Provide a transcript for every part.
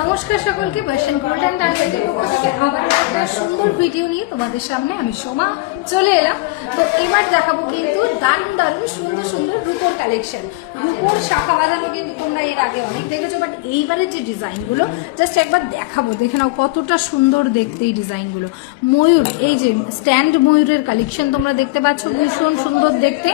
নমস্কার সকলকে, Boishakh gold and ডায়মন্ডের পক্ষ থেকে আবার একটা সুন্দর ভিডিও নিয়ে তোমাদের সামনে আমি সোমা চলে এলাম। তো এবার দেখাবো কিন্তু দারুণ দারুণ সুন্দর সুন্দর রূপোর কালেকশন। রূপোর শাখা বাঁধানো কিন্তু তোমরা এর আগে অনেক দেখেছো, বাট এইবারের যে ডিজাইনগুলো জাস্ট একবার দেখাবো, দেখে নাও কতটা সুন্দর দেখতে এই ডিজাইনগুলো। ময়ূর, এই যে স্ট্যান্ড ময়ূরের কালেকশন তোমরা দেখতে পাচ্ছ, ভীষণ সুন্দর দেখতে।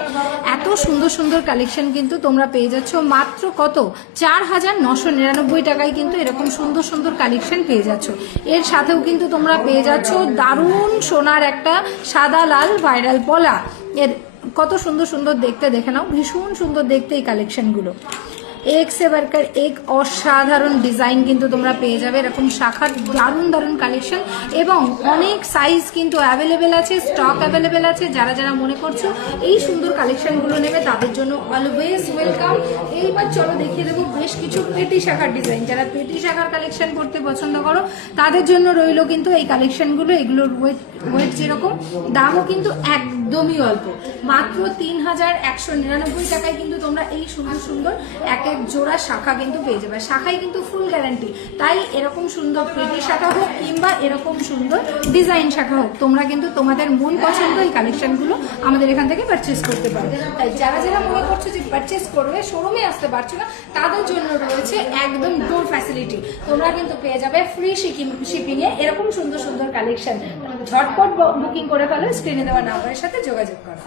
এত সুন্দর সুন্দর কালেকশন কিন্তু তোমরা পেয়ে যাচ্ছ মাত্র কত 4,999 টাকায় কিন্তু এরকম সুন্দর সুন্দর কালেকশন পেয়ে যাচ্ছ। এর সাথেও কিন্তু তোমরা পেয়ে যাচ্ছ দারুণ সোনার একটা সাদা লাল ভাইরাল পলা। এর কত সুন্দর সুন্দর দেখতে, দেখে নাও, ভীষণ সুন্দর দেখতে এই কালেকশনগুলো। এক সে বারকার এক অসাধারণ ডিজাইন কিন্তু তোমরা পেয়ে যাবে, এরকম শাখার দারুণ দারুণ কালেকশন এবং অনেক সাইজ কিন্তু অ্যাভেলেবেল আছে, স্টক অ্যাভেলেবেল আছে। যারা যারা মনে করছো এই সুন্দর কালেকশনগুলো নেবে তাদের জন্য অলওয়েজ ওয়েলকাম। এইবার চলো দেখিয়ে দেবো বেশ কিছু পেটি শাখার ডিজাইন। যারা পেটি শাখার কালেকশন করতে পছন্দ করো তাদের জন্য রইলো কিন্তু এই কালেকশনগুলো। এগুলোর ওয়েট যেরকম, দামও কিন্তু একদমই অল্প, মাত্র 3,199 টাকায় কিন্তু তোমরা এই সুন্দর সুন্দর এক এক জোড়া শাখা কিন্তু পেয়ে যাবে। শাখায় কিন্তু ফুল গ্যারান্টি, তাই এরকম সুন্দর পেটি শাখা হোক কিংবা এরকম সুন্দর ডিজাইন শাখা হোক, তোমরা কিন্তু তোমাদের মন পছন্দ এই কালেকশনগুলো আমাদের এখান থেকে পারচেস করতে পারো। তাই যারা যারা মনে করছো যে পারচেস করবে, শোরুমে আসতে পারছো না, তাদের জন্য রয়েছে একদম ডোর ফ্যাসিলিটি। তোমরা কিন্তু পেয়ে যাবে ফ্রি শিপিংয়ে এরকম সুন্দর সুন্দর কালেকশন। ঝটপট বুকিং করে ফেলো, স্ক্রিনে দেওয়া নাম্বারের সাথে যোগাযোগ করো।